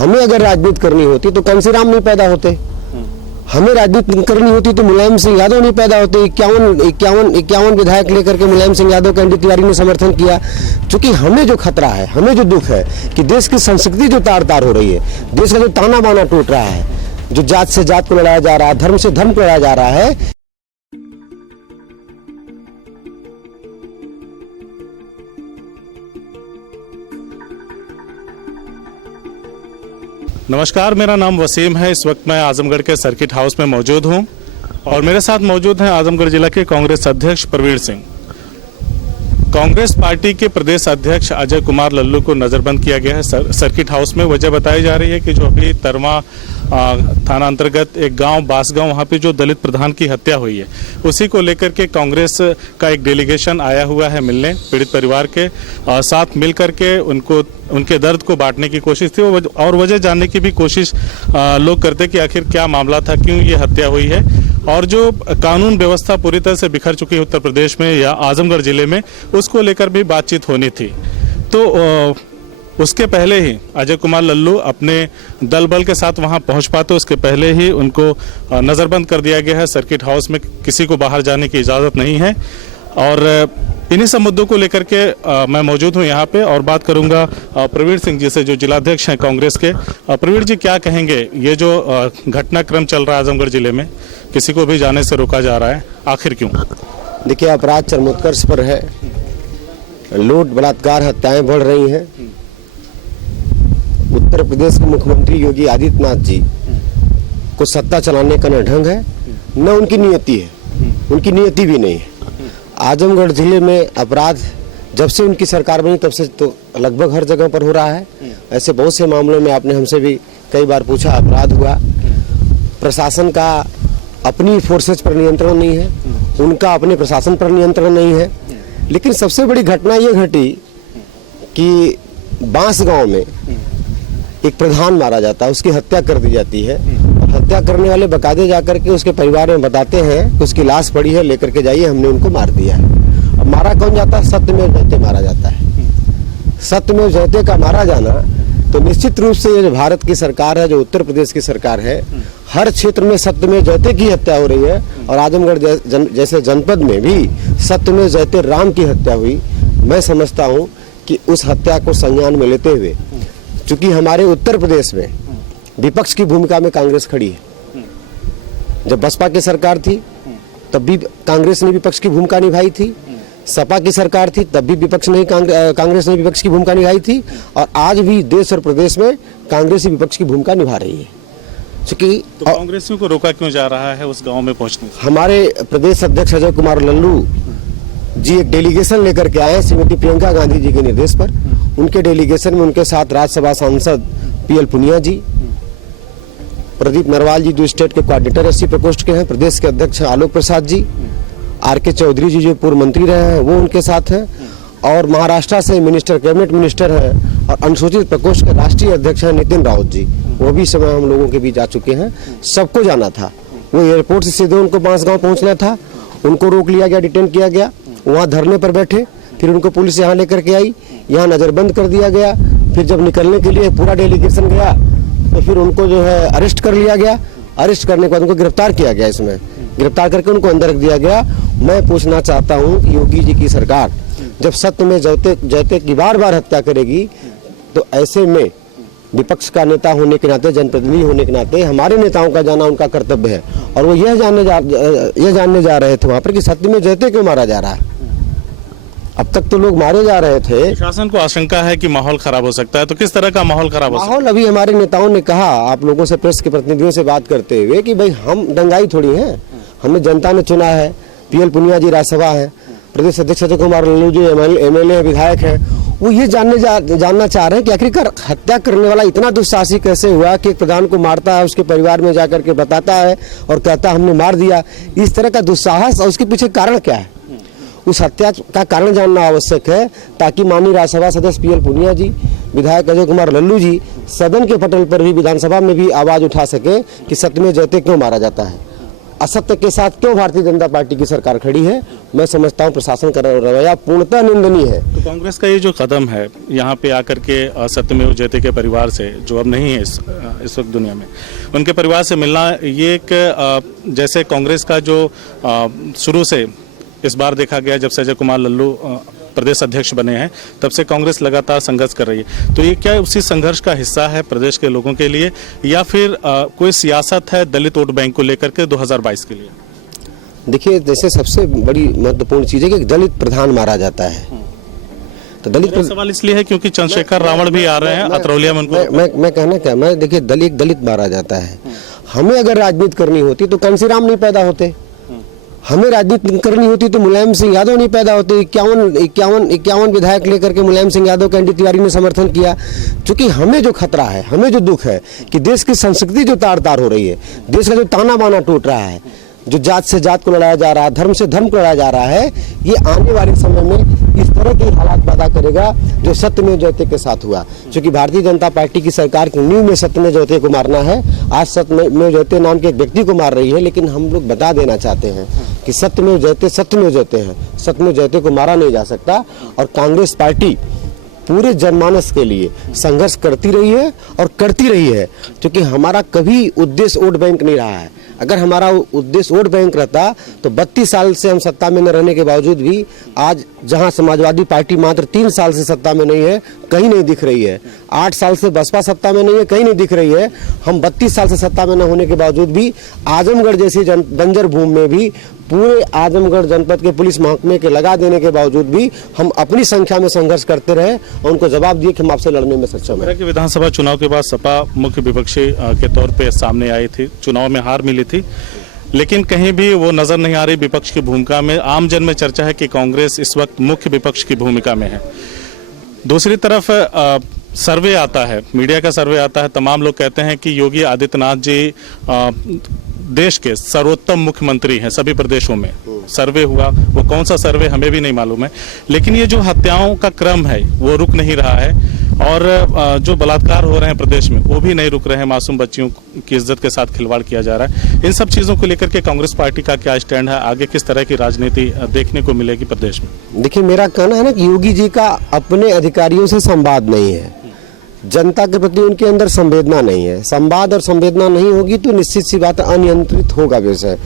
हमें अगर राजनीति करनी होती तो कंसीराम नहीं पैदा होते, हमें राजनीति करनी होती तो मुलायम सिंह यादव नहीं पैदा होते। 51 विधायक लेकर के मुलायम सिंह यादव का एनडी तिवारी ने समर्थन किया। क्योंकि हमें जो खतरा है, हमें जो दुख है कि देश की संस्कृति जो तार तार हो रही है, देश का जो ताना बाना टूट रहा है, जो जात से जात को लड़ाया जा रहा है, धर्म से धर्म को लड़ाया जा रहा है। नमस्कार, मेरा नाम वसीम है। इस वक्त मैं आजमगढ़ के सर्किट हाउस में मौजूद हूं और मेरे साथ मौजूद हैं आजमगढ़ जिला के कांग्रेस अध्यक्ष प्रवीण सिंह। कांग्रेस पार्टी के प्रदेश अध्यक्ष अजय कुमार लल्लू को नजरबंद किया गया है सर्किट हाउस में। वजह बताई जा रही है कि जो अभी तरमा थाना अंतर्गत एक गांव बासगांव, वहां पे जो दलित प्रधान की हत्या हुई है, उसी को लेकर के कांग्रेस का एक डेलीगेशन आया हुआ है मिलने पीड़ित परिवार के साथ मिल करके उनके दर्द को बांटने की कोशिश थी और वजह जानने की भी कोशिश लोग करते कि आखिर क्या मामला था, क्यों ये हत्या हुई है और जो कानून व्यवस्था पूरी तरह से बिखर चुकी है उत्तर प्रदेश में या आजमगढ़ जिले में, उसको लेकर भी बातचीत होनी थी। तो उसके पहले ही अजय कुमार लल्लू अपने दल बल के साथ वहां पहुंच पाते, उसके पहले ही उनको नजरबंद कर दिया गया है सर्किट हाउस में। किसी को बाहर जाने की इजाजत नहीं है और इन्हीं सब मुद्दों को लेकर के मैं मौजूद हूं यहाँ पे और बात करूंगा प्रवीण सिंह जी से, जो जिलाध्यक्ष हैं कांग्रेस के। प्रवीण जी, क्या कहेंगे, ये जो घटनाक्रम चल रहा है आजमगढ़ जिले में, किसी को भी जाने से रोका जा रहा है, आखिर क्यों? देखिए, अपराध चरमोत्कर्ष पर है, लूट बलात्कार हत्याएं बढ़ रही हैं। उत्तर प्रदेश के मुख्यमंत्री योगी आदित्यनाथ जी को सत्ता चलाने का न ढंग है, न उनकी नियति है, उनकी नियति भी नहीं है। आजमगढ़ जिले में अपराध जब से उनकी सरकार बनी तब से तो लगभग हर जगह पर हो रहा है। ऐसे बहुत से मामलों में आपने हमसे भी कई बार पूछा, अपराध हुआ। प्रशासन का अपनी फोर्सेज पर नियंत्रण नहीं है, उनका अपने प्रशासन पर नियंत्रण नहीं है। लेकिन सबसे बड़ी घटना ये घटी कि बांस गांव में एक प्रधान मारा जाता है, उसकी हत्या कर दी जाती है और हत्या करने वाले बकायदे जाकर के उसके परिवार में बताते हैं कि उसकी लाश पड़ी है, लेकर के जाइए, हमने उनको मार दिया है। अब मारा कौन जाता है? सत्यमेव जयते मारा जाता है। सत्यमेव जयते का मारा जाना तो निश्चित रूप से ये जो भारत की सरकार है, जो उत्तर प्रदेश की सरकार है, हर क्षेत्र में सत्यमेव जयते की हत्या हो रही है और आजमगढ़ जैसे जनपद में भी सत्यमेव जयते राम की हत्या हुई। मैं समझता हूँ कि उस हत्या को संज्ञान में लेते हुए, चूंकि हमारे उत्तर प्रदेश में विपक्ष की भूमिका में कांग्रेस खड़ी है। जब बसपा की सरकार थी तब भी कांग्रेस ने विपक्ष की भूमिका निभाई थी, सपा की सरकार थी तब भी कांग्रेस ने विपक्ष की भूमिका निभाई थी और आज भी देश और प्रदेश में कांग्रेस ही विपक्ष की भूमिका निभा रही है। क्योंकि तो कांग्रेसियों को रोका क्यों जा रहा है उस गाँव में पहुँचने? हमारे प्रदेश अध्यक्ष अजय कुमार लल्लू जी एक डेलीगेशन लेकर के आए श्रीमती प्रियंका गांधी जी के निर्देश पर। उनके डेलीगेशन में उनके साथ राज्यसभा सांसद पीएल पुनिया जी, प्रदीप नरवाल जी जो स्टेट के कोऑर्डिनेटर एससी प्रकोष्ठ के हैं, प्रदेश के अध्यक्ष आलोक प्रसाद जी, आरके चौधरी जी जो पूर्व मंत्री रहे हैं वो उनके साथ हैं और महाराष्ट्र से कैबिनेट मिनिस्टर हैं और अनुसूचित प्रकोष्ठ के राष्ट्रीय अध्यक्ष हैं नितिन राउत जी, वो भी समय हम लोगों के बीच आ चुके हैं। सबको जाना था, वो एयरपोर्ट से सीधे उनको बांसगांव पहुंचना था, उनको रोक लिया गया, डिटेन किया गया, वहाँ धरने पर बैठे, फिर उनको पुलिस यहाँ लेकर के आई, यहाँ नजरबंद कर दिया गया। फिर जब निकलने के लिए पूरा डेलीगेशन गया तो फिर उनको जो है अरेस्ट कर लिया गया। अरेस्ट करने के बाद उनको गिरफ्तार किया गया, इसमें गिरफ्तार करके उनको अंदर रख दिया गया। मैं पूछना चाहता हूँ कि योगी जी की सरकार जब सत्यमेव जयते की बार बार हत्या करेगी तो ऐसे में विपक्ष का नेता होने के नाते, जनप्रतिनिधि होने के नाते हमारे नेताओं का जाना उनका कर्तव्य है और वो यह जानने जा रहे थे वहाँ पर कि सत्यमेव जयते क्यों मारा जा रहा है। अब तक तो लोग मारे जा रहे थे। शासन को आशंका है कि माहौल खराब हो सकता है, तो किस तरह का माहौल खराब हो सकता है? माहौल अभी हमारे नेताओं ने कहा, आप लोगों से, प्रेस के प्रतिनिधियों से बात करते हुए, कि भाई हम दंगाई थोड़ी हैं, हमें जनता ने चुना है। पीएल पुनिया जी राज्यसभा है, प्रदेश अध्यक्ष अजय कुमार लल्लू जी एमएलए विधायक हैं, वो ये जानना चाह रहे हैं कि आखिरकार हत्या करने वाला इतना दुस्साहसी कैसे हुआ कि एक प्रधान को मारता है, उसके परिवार में जाकर के बताता है और कहता हमने मार दिया। इस तरह का दुस्साहस और उसके पीछे कारण क्या है, उस हत्या का कारण जानना आवश्यक है, ताकि माननीय राज्यसभा सदस्य पीएल पुनिया जी, विधायक अजय कुमार लल्लू जी सदन के पटल पर भी, विधानसभा में भी आवाज उठा सके कि सत्यमेव जयते क्यों मारा जाता है। असत्य के साथ क्यों भारतीय जनता पार्टी की सरकार खड़ी है, मैं समझता हूँ प्रशासन का रवैया पूर्णतः निंदनीय है। तो कांग्रेस का ये जो कदम है यहाँ पे आकर के सत्यमेव जयते के परिवार से, जो अब नहीं है इस वक्त दुनिया में, उनके परिवार से मिलना, ये एक जैसे कांग्रेस का जो शुरू से इस बार देखा गया जब से अजय कुमार लल्लू प्रदेश अध्यक्ष बने हैं तब से कांग्रेस लगातार संघर्ष कर रही है, तो ये क्या उसी संघर्ष का हिस्सा है प्रदेश के लोगों के लिए, या फिर कोई सियासत है दलित वोट बैंक को लेकर के 2022 के लिए? देखिए, जैसे सबसे बड़ी महत्वपूर्ण चीज है कि दलित प्रधान मारा जाता है, तो दलित सवाल इसलिए है क्योंकि चंद्रशेखर रावण भी आ रहे हैं अतरौलिया में उनको। मैं कहना क्या, मैं देखिए दलित मारा जाता है। हमें अगर राजनीति करनी होती तो कांसीराम नहीं पैदा होते, हमें राजनीति करनी होती तो मुलायम सिंह यादव नहीं पैदा होते। 51 विधायक लेकर के मुलायम सिंह यादव के एनडी तिवारी ने समर्थन किया। क्योंकि हमें जो खतरा है, हमें जो दुख है कि देश की संस्कृति जो तार तार हो रही है, देश का जो ताना बाना टूट रहा है, जो जात से जात को लड़ाया जा रहा है, धर्म से धर्म को लड़ाया जा रहा है, ये आने वाले समय में इस तरह के हालात पैदा करेगा जो सत्यमेव जयते के साथ हुआ। क्योंकि भारतीय जनता पार्टी की सरकार की नींव में सत्यमेव जयते को मारना है। आज सत्यमेव जयते नाम के एक व्यक्ति को मार रही है, लेकिन हम लोग बता देना चाहते हैं कि सत्यमेव जयते हैं, सत्यमेव जयते को मारा नहीं जा सकता। और कांग्रेस पार्टी पूरे जनमानस के लिए संघर्ष करती रही है और करती रही है, क्योंकि हमारा कभी उद्देश्य वोट बैंक नहीं रहा है। अगर हमारा उद्देश्य वोट बैंक रहता तो 32 साल से हम सत्ता में न रहने के बावजूद भी आज जहां समाजवादी पार्टी मात्र 3 साल से सत्ता में नहीं है, कहीं नहीं दिख रही है, 8 साल से बसपा सत्ता में नहीं है, कहीं नहीं दिख रही है, हम 32 साल से सत्ता में न होने के बावजूद भी आजमगढ़ जैसी बंजर भूमि में भी पूरे आजमगढ़ जनपद के पुलिस महकमे के लगा देने के बावजूद भी हम अपनी संख्या में संघर्ष करते रहे और उनको जवाब दिए कि हम आपसे लड़ने में सक्षम है। विधानसभा चुनाव के बाद सपा मुख्य विपक्षी के तौर पे सामने आई थी, चुनाव में हार मिली थी, लेकिन कहीं भी वो नजर नहीं आ रही विपक्ष की भूमिका में। आम जन में चर्चा है कि कांग्रेस इस वक्त मुख्य विपक्ष की भूमिका में है। दूसरी तरफ सर्वे आता है, मीडिया का सर्वे आता है, तमाम लोग कहते हैं कि योगी आदित्यनाथ जी देश के सर्वोत्तम मुख्यमंत्री हैं सभी प्रदेशों में। सर्वे हुआ, वो कौन सा सर्वे हमें भी नहीं मालूम है, लेकिन ये जो हत्याओं का क्रम है वो रुक नहीं रहा है और जो बलात्कार हो रहे हैं प्रदेश में वो भी नहीं रुक रहे हैं, मासूम बच्चियों की इज्जत के साथ खिलवाड़ किया जा रहा है। इन सब चीजों को लेकर के कांग्रेस पार्टी का क्या स्टैंड है, आगे किस तरह की राजनीति देखने को मिलेगी प्रदेश में? देखिए, मेरा कहना है ना कि योगी जी का अपने अधिकारियों से संवाद नहीं है, जनता के प्रति उनके अंदर संवेदना नहीं है। संवाद और संवेदना नहीं होगी तो निश्चित सी बात अनियंत्रित होगा विषय।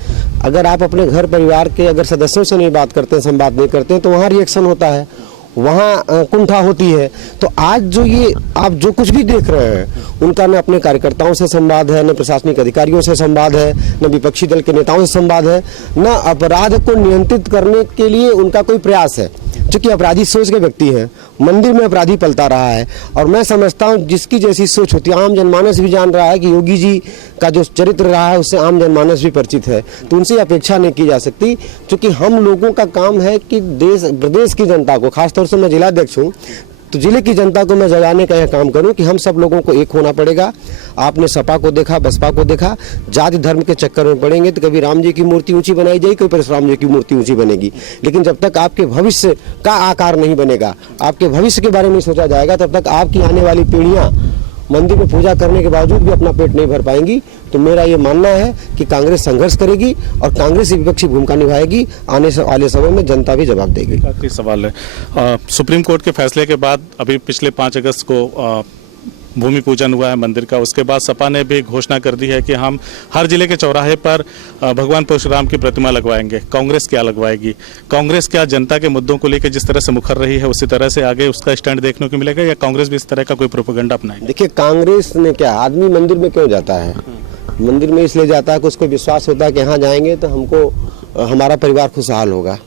अगर आप अपने घर परिवार के अगर सदस्यों से नहीं बात करते हैं, संवाद नहीं करते हैं, तो वहाँ रिएक्शन होता है, वहाँ कुंठा होती है। तो आज जो ये आप जो कुछ भी देख रहे हैं, उनका न अपने कार्यकर्ताओं से संवाद है, न प्रशासनिक अधिकारियों से संवाद है, न विपक्षी दल के नेताओं से संवाद है, न अपराध को नियंत्रित करने के लिए उनका कोई प्रयास है। क्योंकि अपराधी सोच के व्यक्ति हैं, मंदिर में अपराधी पलता रहा है। और मैं समझता हूं जिसकी जैसी सोच होती है, आम जनमानस भी जान रहा है कि योगी जी का जो चरित्र रहा है उससे आम जनमानस भी परिचित है, तो उनसे अपेक्षा नहीं की जा सकती। क्योंकि हम लोगों का काम है कि देश प्रदेश की जनता को, खासतौर से मैं जिलाध्यक्ष हूँ, तो जिले की जनता को मैं जगाने का यह काम करूं कि हम सब लोगों को एक होना पड़ेगा। आपने सपा को देखा, बसपा को देखा, जाति धर्म के चक्कर में पड़ेंगे तो कभी राम जी की मूर्ति ऊंची बनाई जाएगी, कभी परशुराम जी की मूर्ति ऊंची बनेगी। लेकिन जब तक आपके भविष्य का आकार नहीं बनेगा, आपके भविष्य के बारे में सोचा जाएगा, तब तक आपकी आने वाली पीढ़ियां मंदिर में पूजा करने के बावजूद भी अपना पेट नहीं भर पाएंगी। तो मेरा ये मानना है कि कांग्रेस संघर्ष करेगी और कांग्रेस विपक्षी भूमिका निभाएगी। आने वाले समय में जनता भी जवाब देगी। आखिरी सवाल है, सुप्रीम कोर्ट के फैसले के बाद अभी पिछले 5 अगस्त को भूमि पूजन हुआ है मंदिर का, उसके बाद सपा ने भी घोषणा कर दी है कि हम हर जिले के चौराहे पर भगवान परशुराम की प्रतिमा लगवाएंगे। कांग्रेस क्या लगवाएगी? कांग्रेस क्या जनता के मुद्दों को लेकर जिस तरह से मुखर रही है उसी तरह से आगे उसका स्टैंड देखने को मिलेगा, या कांग्रेस भी इस तरह का कोई प्रोपेगेंडा अपनाएगी? देखिए, कांग्रेस ने क्या, आदमी मंदिर में क्यों जाता है? मंदिर में इसलिए जाता है कि उसको विश्वास होता है कि यहाँ जाएंगे तो हमको हमारा परिवार खुशहाल होगा।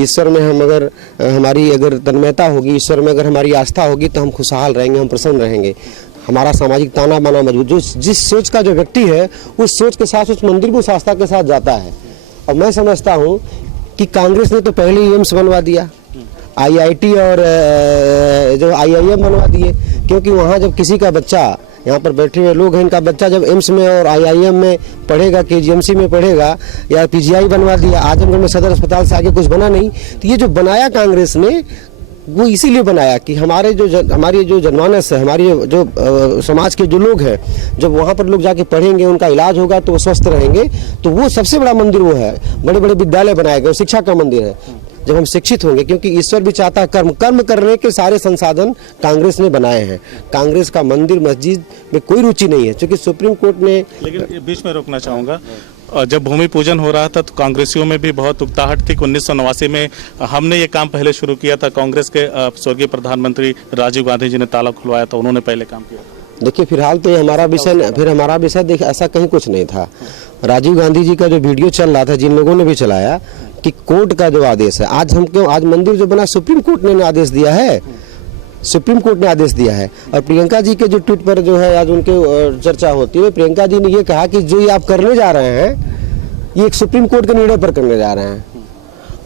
ईश्वर में हम अगर हमारी अगर तन्मयता होगी, ईश्वर में अगर हमारी आस्था होगी तो हम खुशहाल रहेंगे, हम प्रसन्न रहेंगे, हमारा सामाजिक ताना बाना मजबूत। जो जिस सोच का जो व्यक्ति है उस सोच के साथ उस मंदिर को उस आस्था के साथ जाता है। और मैं समझता हूँ कि कांग्रेस ने तो पहले ही एम्स बनवा दिया, IIT और जो IIM बनवा दिए। क्योंकि वहाँ जब किसी का बच्चा, यहाँ पर बैठे हुए लोग हैं, इनका बच्चा जब एम्स में और IIM में पढ़ेगा, KGMC में पढ़ेगा, या PGI बनवा दिया, आजमगढ़ में सदर अस्पताल से आगे कुछ बना नहीं। तो ये जो बनाया कांग्रेस ने, वो इसीलिए बनाया कि हमारे हमारी जो जनमानस है, हमारी जो समाज के जो लोग हैं, जब वहाँ पर लोग जाके पढ़ेंगे, उनका इलाज होगा तो वो स्वस्थ रहेंगे। तो वो सबसे बड़ा मंदिर वो है, बड़े बड़े विद्यालय बनाए गए, शिक्षा का मंदिर है। जब हम शिक्षित होंगे, क्योंकि ईश्वर भी चाहता है कर्म करने के सारे संसाधन कांग्रेस ने बनाए हैं। कांग्रेस का मंदिर मस्जिद में कोई रुचि नहीं है, क्योंकि सुप्रीम कोर्ट ने। लेकिन बीच में रोकना चाहूँगा, जब भूमि पूजन हो रहा था तो कांग्रेसियों में भी बहुत उकताहट थी। 1989 में हमने ये काम पहले शुरू किया था, कांग्रेस के स्वर्गीय प्रधानमंत्री राजीव गांधी जी ने ताला खुलवाया था, उन्होंने पहले काम किया। देखिए फिलहाल तो ये हमारा विषय देखिए ऐसा कहीं कुछ नहीं था। राजीव गांधी जी का जो वीडियो चल रहा था, जिन लोगों ने भी चलाया, कि कोर्ट का जो आदेश है, आज मंदिर जो बना सुप्रीम कोर्ट ने आदेश दिया है, सुप्रीम कोर्ट ने आदेश दिया है। और प्रियंका जी के जो ट्वीट पर जो है आज उनके चर्चा होती है, प्रियंका जी ने ये कहा कि जो ये आप करने जा रहे हैं, ये एक सुप्रीम कोर्ट के निर्णय पर करने जा रहे हैं,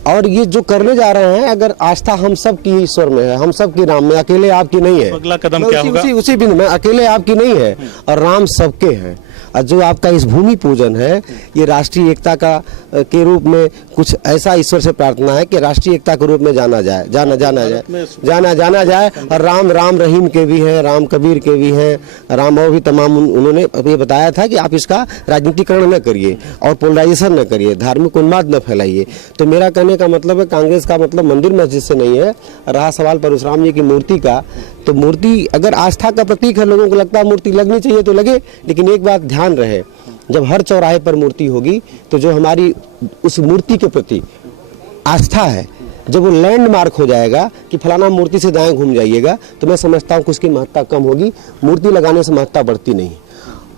और ये जो करने जा रहे हैं, अगर आस्था हम सब की ईश्वर में है, हम सब की राम में, अकेले आपकी नहीं है। अगला कदम क्या होगा? उसी बिंदु में अकेले आपकी नहीं है और राम सबके हैं। और जो आपका इस भूमि पूजन है, ये राष्ट्रीय एकता के रूप में कुछ ऐसा ईश्वर से प्रार्थना है कि राष्ट्रीय एकता के रूप में जाना जाए। और राम रहीम के भी हैं, राम कबीर के भी हैं, राम और भी तमाम। उन्होंने अभी बताया था कि आप इसका राजनीतिकरण न करिए और पोलराइजेशन न करिए, धार्मिक उन्माद न फैलाइए। तो मेरा कहने का मतलब है, कांग्रेस का मतलब मंदिर मस्जिद से नहीं है। रहा सवाल परशुराम जी की मूर्ति का, तो मूर्ति अगर आस्था का प्रतीक है, लोगों को लगता है मूर्ति लगनी चाहिए तो लगे, लेकिन एक बात ध्यान रहे, जब हर चौराहे पर मूर्ति होगी तो जो हमारी उस मूर्ति के प्रति आस्था है, जब वो लैंडमार्क हो जाएगा कि फलाना मूर्ति से दाएं घूम जाइएगा, तो मैं समझता हूँ कि उसकी महत्ता कम होगी। मूर्ति लगाने से महत्ता बढ़ती नहीं,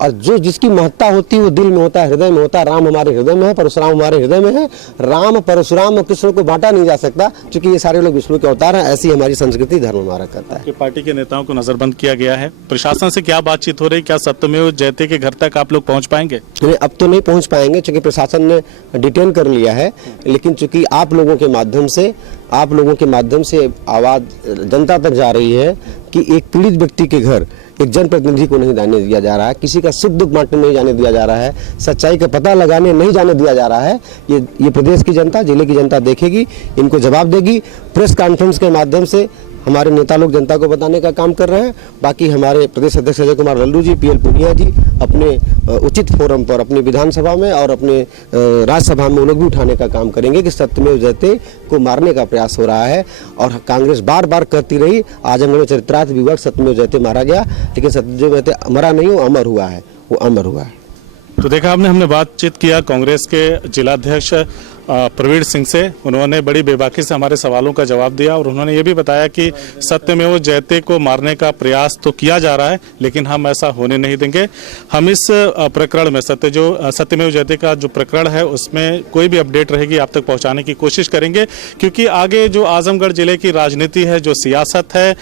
और जो जिसकी महत्ता होती है वो दिल में होता है, हृदय में होता है। राम हमारे हृदय में है, परशुराम हमारे हृदय में है। राम, परशुराम और कृष्ण को बांटा नहीं जा सकता, क्योंकि ये सारे लोग विष्णु के अवतार हैं। ऐसी हमारी संस्कृति, धर्म हमारा करता है। पार्टी के नेताओं को नजरबंद किया गया है, प्रशासन से क्या बातचीत हो रही? क्या सत्यमेव जयते के घर तक आप लोग पहुंच पाएंगे? अब तो नहीं पहुंच पाएंगे, क्योंकि प्रशासन ने डिटेन कर लिया है। लेकिन चूंकि आप लोगों के माध्यम से आवाज जनता तक जा रही है कि एक पीड़ित व्यक्ति के घर एक जनप्रतिनिधि को नहीं जाने दिया जा रहा है, किसी का सुख दुख बांटने नहीं जाने दिया जा रहा है, सच्चाई का पता लगाने नहीं जाने दिया जा रहा है। ये प्रदेश की जनता, जिले की जनता देखेगी, इनको जवाब देगी। प्रेस कॉन्फ्रेंस के माध्यम से हमारे नेता लोग जनता को बताने का काम कर रहे हैं। बाकी हमारे प्रदेश अध्यक्ष अजय कुमार लल्लू जी, पीएल पुनिया जी अपने उचित फोरम पर, अपनी विधानसभा में और अपने राज्यसभा में वो लोग भी उठाने का काम करेंगे कि सत्यमेव जयते को मारने का प्रयास हो रहा है। और कांग्रेस बार बार करती रही, आजमगढ़ में चरित्रार्थ विवश सत्यमेव जयते मारा गया, लेकिन सत्यमेव जयते मरा नहीं, वो अमर हुआ है, वो अमर हुआ है। तो देखा हमने बातचीत किया कांग्रेस के जिलाध्यक्ष प्रवीण सिंह से। उन्होंने बड़ी बेबाकी से हमारे सवालों का जवाब दिया, और उन्होंने ये भी बताया कि सत्यमेव जयते को मारने का प्रयास तो किया जा रहा है, लेकिन हम ऐसा होने नहीं देंगे। हम इस प्रकरण में सत्यमेव जयते का जो प्रकरण है, उसमें कोई भी अपडेट रहेगी आप तक पहुंचाने की कोशिश करेंगे, क्योंकि आगे जो आजमगढ़ जिले की राजनीति है, जो सियासत है,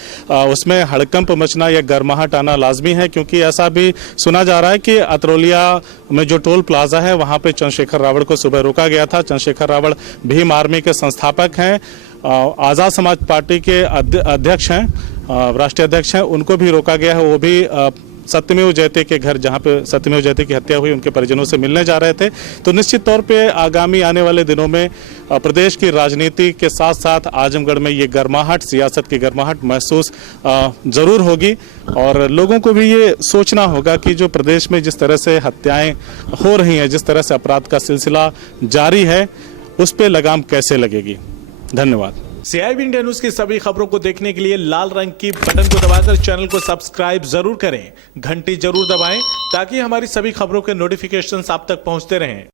उसमें हड़कंप मचना या गर्माहट आना लाजमी है। क्योंकि ऐसा भी सुना जा रहा है कि अतरौलिया में जो टोल प्लाजा है, वहां पे चंद्रशेखर रावल को सुबह रोका गया था। चंद्रशेखर रावल भीम आर्मी के संस्थापक हैं, आजाद समाज पार्टी के अध्यक्ष हैं, राष्ट्रीय अध्यक्ष हैं, उनको भी रोका गया है। वो भी सत्यमेव जयते के घर, जहां पे सत्यमेव जयते की हत्या हुई, उनके परिजनों से मिलने जा रहे थे। तो निश्चित तौर पे आगामी आने वाले दिनों में प्रदेश की राजनीति के साथ साथ आजमगढ़ में ये गर्माहट, सियासत की गर्माहट महसूस जरूर होगी। और लोगों को भी ये सोचना होगा कि जो प्रदेश में जिस तरह से हत्याएं हो रही हैं, जिस तरह से अपराध का सिलसिला जारी है, उस पर लगाम कैसे लगेगी। धन्यवाद। CIB इंडिया न्यूज की सभी खबरों को देखने के लिए लाल रंग की बटन को दबाकर चैनल को सब्सक्राइब जरूर करें, घंटी जरूर दबाएं, ताकि हमारी सभी खबरों के नोटिफिकेशंस आप तक पहुंचते रहें।